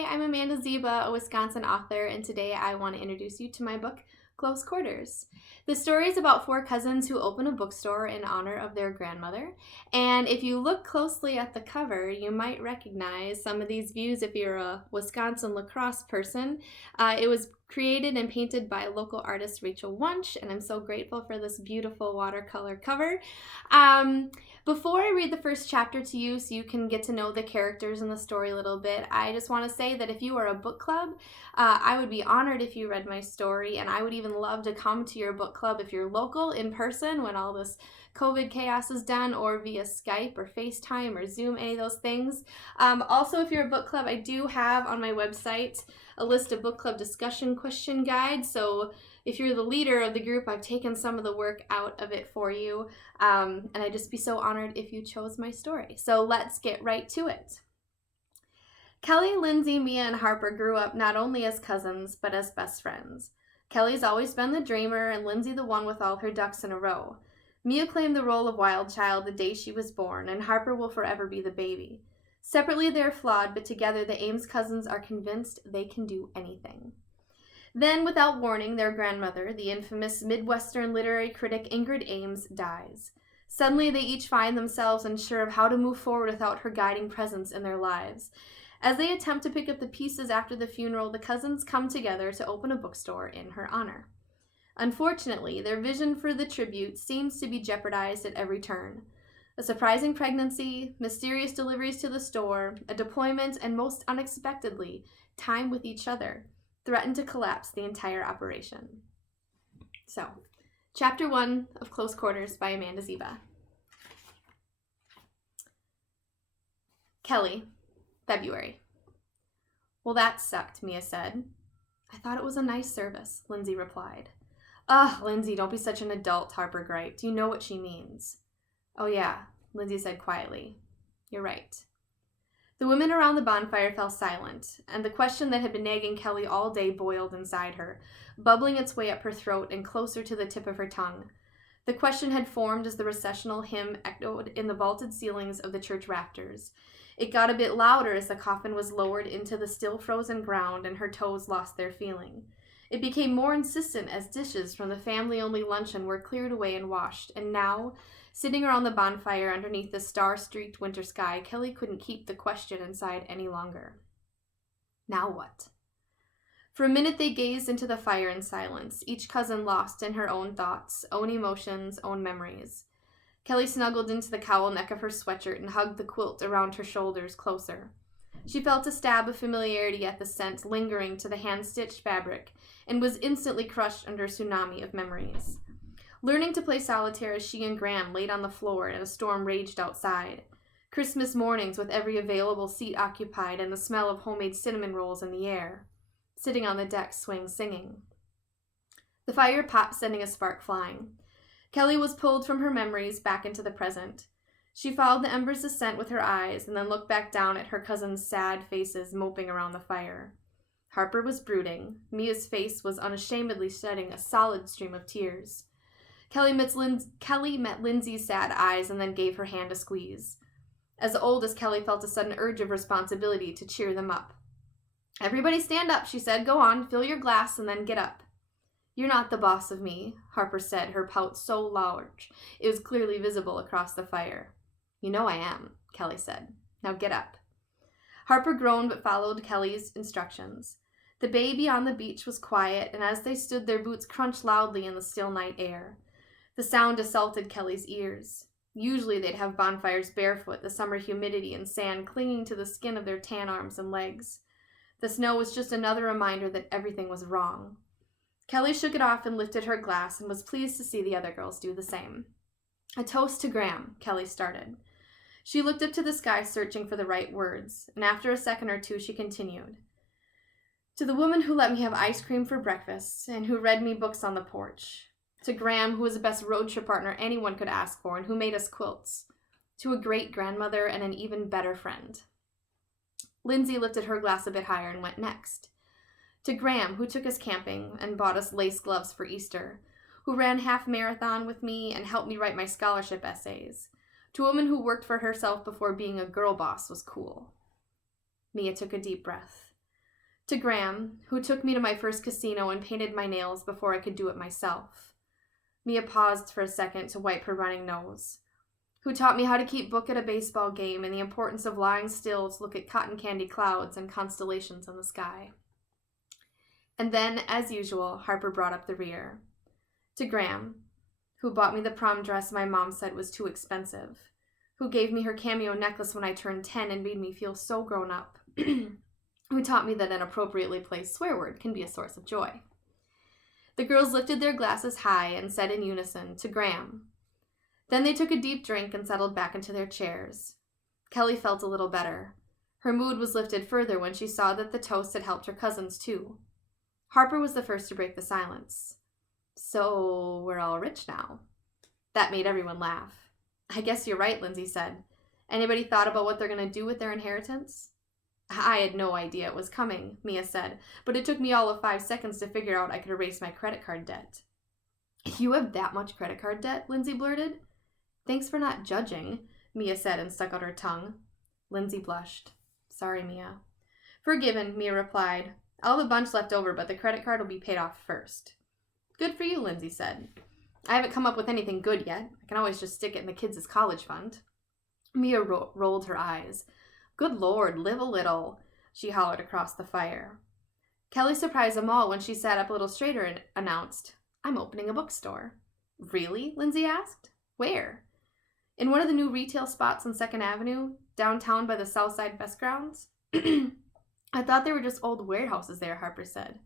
Hi, I'm Amanda Zieba, a Wisconsin author, and today I want to introduce you to my book, Close Quarters. The story is about four cousins who open a bookstore in honor of their grandmother, and if you look closely at the cover, you might recognize some of these views if you're a Wisconsin lacrosse person. It was created and painted by local artist Rachel Wunsch, and I'm so grateful for this beautiful watercolor cover. Before I read the first chapter to you so you can get to know the characters in the story a little bit, I just want to say that if you are a book club, I would be honored if you read my story, and I would even love to come to your book club if you're local in person when all this COVID chaos is done, or via Skype or FaceTime or Zoom, any of those things. Also, if you're a book club, I do have on my website a list of book club discussion question guides, so if you're the leader of the group, I've taken some of the work out of it for you, and I'd just be so honored if you chose my story. So let's get right to it. Kelly, Lindsay, Mia, and Harper grew up not only as cousins, but as best friends. Kelly's always been the dreamer, and Lindsay the one with all her ducks in a row. Mia claimed the role of wild child the day she was born, and Harper will forever be the baby. Separately, they're flawed, but together the Ames cousins are convinced they can do anything. Then, without warning, their grandmother, the infamous Midwestern literary critic Ingrid Ames, dies. Suddenly, they each find themselves unsure of how to move forward without her guiding presence in their lives. As they attempt to pick up the pieces after the funeral, the cousins come together to open a bookstore in her honor. Unfortunately, their vision for the tribute seems to be jeopardized at every turn. A surprising pregnancy, mysterious deliveries to the store, a deployment, and most unexpectedly, time with each other threatened to collapse the entire operation. So, Chapter 1 of Close Quarters by Amanda Zieba. Kelly, February. Well, that sucked, Mia said. I thought it was a nice service, Lindsay replied. Ugh, Lindsay, don't be such an adult, Harper griped. You know what she means. Oh yeah, Lindsay said quietly. You're right. The women around the bonfire fell silent, and the question that had been nagging Kelly all day boiled inside her, bubbling its way up her throat and closer to the tip of her tongue. The question had formed as the recessional hymn echoed in the vaulted ceilings of the church rafters. It got a bit louder as the coffin was lowered into the still frozen ground and her toes lost their feeling. It became more insistent as dishes from the family-only luncheon were cleared away and washed, and now, sitting around the bonfire underneath the star-streaked winter sky, Kelly couldn't keep the question inside any longer. Now what? For a minute they gazed into the fire in silence, each cousin lost in her own thoughts, own emotions, own memories. Kelly snuggled into the cowl neck of her sweatshirt and hugged the quilt around her shoulders closer. She felt a stab of familiarity at the scent lingering to the hand-stitched fabric, and was instantly crushed under a tsunami of memories. Learning to play solitaire as she and Graham laid on the floor and a storm raged outside. Christmas mornings with every available seat occupied and the smell of homemade cinnamon rolls in the air. Sitting on the deck swing singing. The fire popped, sending a spark flying. Kelly was pulled from her memories back into the present. She followed the embers' descent with her eyes and then looked back down at her cousins' sad faces moping around the fire. Harper was brooding. Mia's face was unashamedly shedding a solid stream of tears. Kelly met Lindsay's sad eyes and then gave her hand a squeeze. As old as Kelly felt a sudden urge of responsibility to cheer them up. Everybody stand up, she said. Go on, fill your glass and then get up. You're not the boss of me, Harper said, her pout so large it was clearly visible across the fire. You know I am, Kelly said. Now get up. Harper groaned but followed Kelly's instructions. The bay beyond the beach was quiet, and as they stood, their boots crunched loudly in the still night air. The sound assaulted Kelly's ears. Usually they'd have bonfires barefoot, the summer humidity and sand clinging to the skin of their tan arms and legs. The snow was just another reminder that everything was wrong. Kelly shook it off and lifted her glass and was pleased to see the other girls do the same. A toast to Graham, Kelly started. She looked up to the sky searching for the right words, and after a second or two she continued. To the woman who let me have ice cream for breakfast and who read me books on the porch. To Graham, who was the best road trip partner anyone could ask for and who made us quilts. To a great grandmother and an even better friend. Lindsay lifted her glass a bit higher and went next. To Graham, who took us camping and bought us lace gloves for Easter, who ran half marathon with me and helped me write my scholarship essays. To a woman who worked for herself before being a girl boss was cool. Mia took a deep breath. To Graham, who took me to my first casino and painted my nails before I could do it myself. Mia paused for a second to wipe her running nose. Who taught me how to keep book at a baseball game and the importance of lying still to look at cotton candy clouds and constellations in the sky. And then, as usual, Harper brought up the rear. To Graham, who bought me the prom dress my mom said was too expensive, who gave me her cameo necklace when I turned 10 and made me feel so grown up, who taught me that an appropriately placed swear word can be a source of joy. The girls lifted their glasses high and said in unison, to Graham. Then they took a deep drink and settled back into their chairs. Kelly felt a little better. Her mood was lifted further when she saw that the toast had helped her cousins too. Harper was the first to break the silence. So we're all rich now. That made everyone laugh. I guess you're right, Lindsay said. Anybody thought about what they're going to do with their inheritance? I had no idea it was coming, Mia said, but it took me all of 5 seconds to figure out I could erase my credit card debt. You have that much credit card debt? Lindsay blurted. Thanks for not judging, Mia said and stuck out her tongue. Lindsay blushed. Sorry, Mia. Forgiven, Mia replied. I'll have a bunch left over, but the credit card will be paid off first. Good for you, Lindsay said. I haven't come up with anything good yet. I can always just stick it in the kids' college fund. Mia rolled her eyes. Good Lord, live a little, she hollered across the fire. Kelly surprised them all when she sat up a little straighter and announced, I'm opening a bookstore. Really? Lindsay asked. Where? In one of the new retail spots on 2nd Avenue, downtown by the Southside Fest grounds. I thought they were just old warehouses there, Harper said.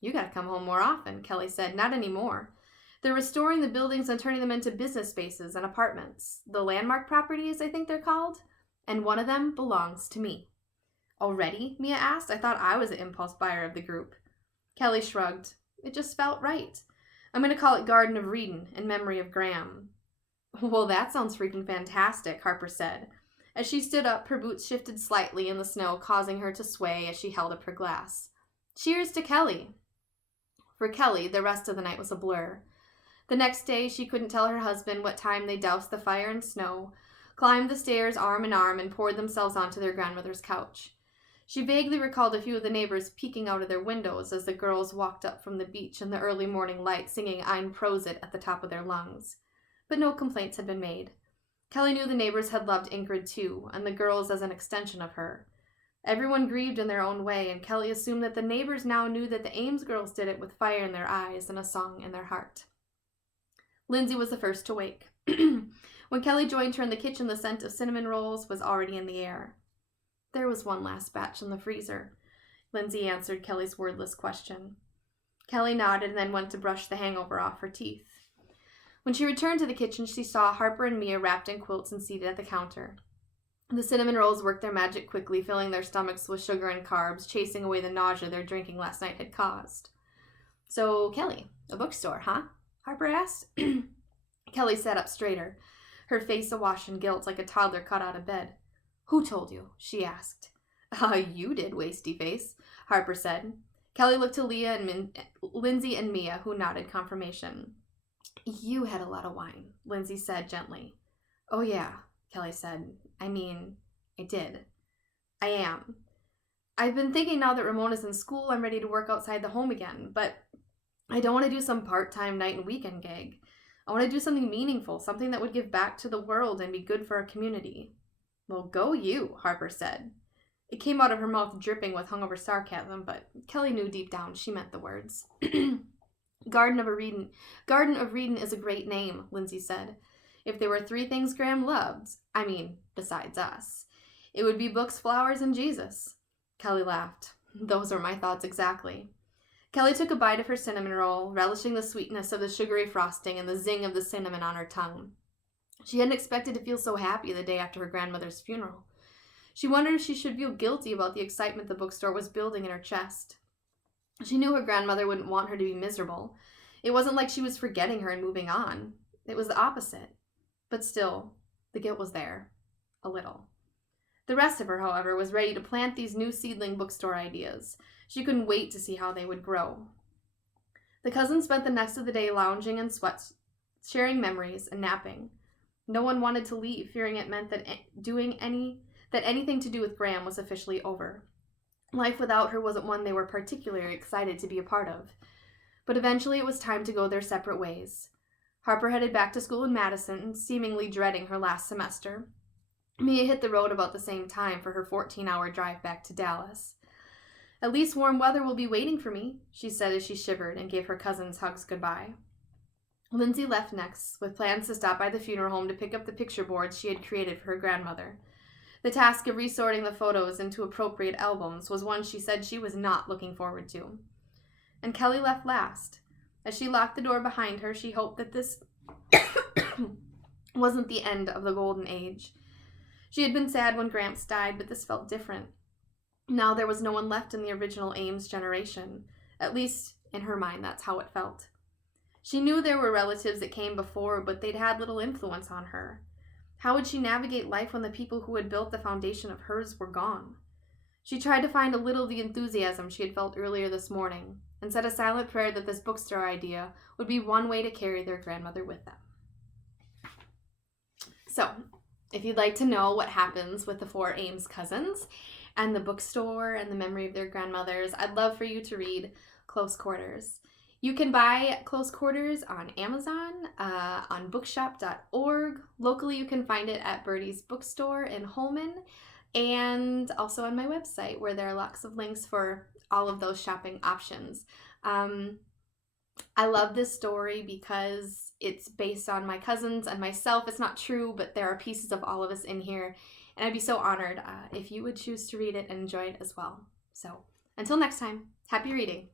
You gotta come home more often, Kelly said. Not anymore. They're restoring the buildings and turning them into business spaces and apartments. The landmark properties, I think they're called. And one of them belongs to me. Already? Mia asked. I thought I was the impulse buyer of the group. Kelly shrugged. It just felt right. I'm going to call it Garden of Reading in memory of Graham. Well, that sounds freaking fantastic, Harper said. As she stood up, her boots shifted slightly in the snow, causing her to sway as she held up her glass. Cheers to Kelly. For Kelly, the rest of the night was a blur. The next day, she couldn't tell her husband what time they doused the fire in snow, climbed the stairs arm in arm, and poured themselves onto their grandmother's couch. She vaguely recalled a few of the neighbors peeking out of their windows as the girls walked up from the beach in the early morning light, singing Ein Prosit at the top of their lungs. But no complaints had been made. Kelly knew the neighbors had loved Ingrid too, and the girls as an extension of her. Everyone grieved in their own way, and Kelly assumed that the neighbors now knew that the Ames girls did it with fire in their eyes and a song in their heart. Lindsay was the first to wake. When Kelly joined her in the kitchen, the scent of cinnamon rolls was already in the air. There was one last batch in the freezer. Lindsay answered Kelly's wordless question. Kelly nodded and then went to brush the hangover off her teeth. When she returned to the kitchen, she saw Harper and Mia wrapped in quilts and seated at the counter. The cinnamon rolls worked their magic quickly, filling their stomachs with sugar and carbs, chasing away the nausea their drinking last night had caused. So, Kelly, a bookstore, huh? Harper asked. Kelly sat up straighter, her face awash in guilt like a toddler caught out of bed. Who told you? She asked. You did, wasty face, Harper said. Kelly looked to Lindsay and Mia, who nodded confirmation. You had a lot of wine, Lindsay said gently. Oh yeah, Kelly said. I did. I am. I've been thinking now that Ramona's in school, I'm ready to work outside the home again, but I don't want to do some part-time night and weekend gig. I want to do something meaningful, something that would give back to the world and be good for our community. Well, go you, Harper said. It came out of her mouth dripping with hungover sarcasm, but Kelly knew deep down she meant the words. Garden of Reading is a great name, Lindsay said. If there were 3 things Graham loved, besides us, it would be books, flowers, and Jesus. Kelly laughed. Those are my thoughts exactly. Kelly took a bite of her cinnamon roll, relishing the sweetness of the sugary frosting and the zing of the cinnamon on her tongue. She hadn't expected to feel so happy the day after her grandmother's funeral. She wondered if she should feel guilty about the excitement the bookstore was building in her chest. She knew her grandmother wouldn't want her to be miserable. It wasn't like she was forgetting her and moving on. It was the opposite. But still, the guilt was there. A little. The rest of her, however, was ready to plant these new seedling bookstore ideas. She couldn't wait to see how they would grow. The cousins spent the next of the day lounging in sweats, sharing memories, and napping. No one wanted to leave, fearing it meant that anything to do with Graham was officially over. Life without her wasn't one they were particularly excited to be a part of. But eventually it was time to go their separate ways. Harper headed back to school in Madison, seemingly dreading her last semester. Mia hit the road about the same time for her 14-hour drive back to Dallas. At least warm weather will be waiting for me, she said as she shivered and gave her cousins hugs goodbye. Lindsay left next, with plans to stop by the funeral home to pick up the picture boards she had created for her grandmother. The task of resorting the photos into appropriate albums was one she said she was not looking forward to. And Kelly left last. As she locked the door behind her, she hoped that this wasn't the end of the golden age. She had been sad when Gramps died, but this felt different. Now there was no one left in the original Ames generation. At least, in her mind, that's how it felt. She knew there were relatives that came before, but they'd had little influence on her. How would she navigate life when the people who had built the foundation of hers were gone? She tried to find a little of the enthusiasm she had felt earlier this morning, and said a silent prayer that this bookstore idea would be one way to carry their grandmother with them. So, if you'd like to know what happens with the 4 Ames cousins and the bookstore and the memory of their grandmothers, I'd love for you to read Close Quarters. You can buy Close Quarters on Amazon, on bookshop.org. Locally, you can find it at Birdie's Bookstore in Holman, and also on my website, where there are lots of links for all of those shopping options. I love this story because it's based on my cousins and myself. It's not true, but there are pieces of all of us in here, and I'd be so honored if you would choose to read it and enjoy it as well. So, until next time, happy reading.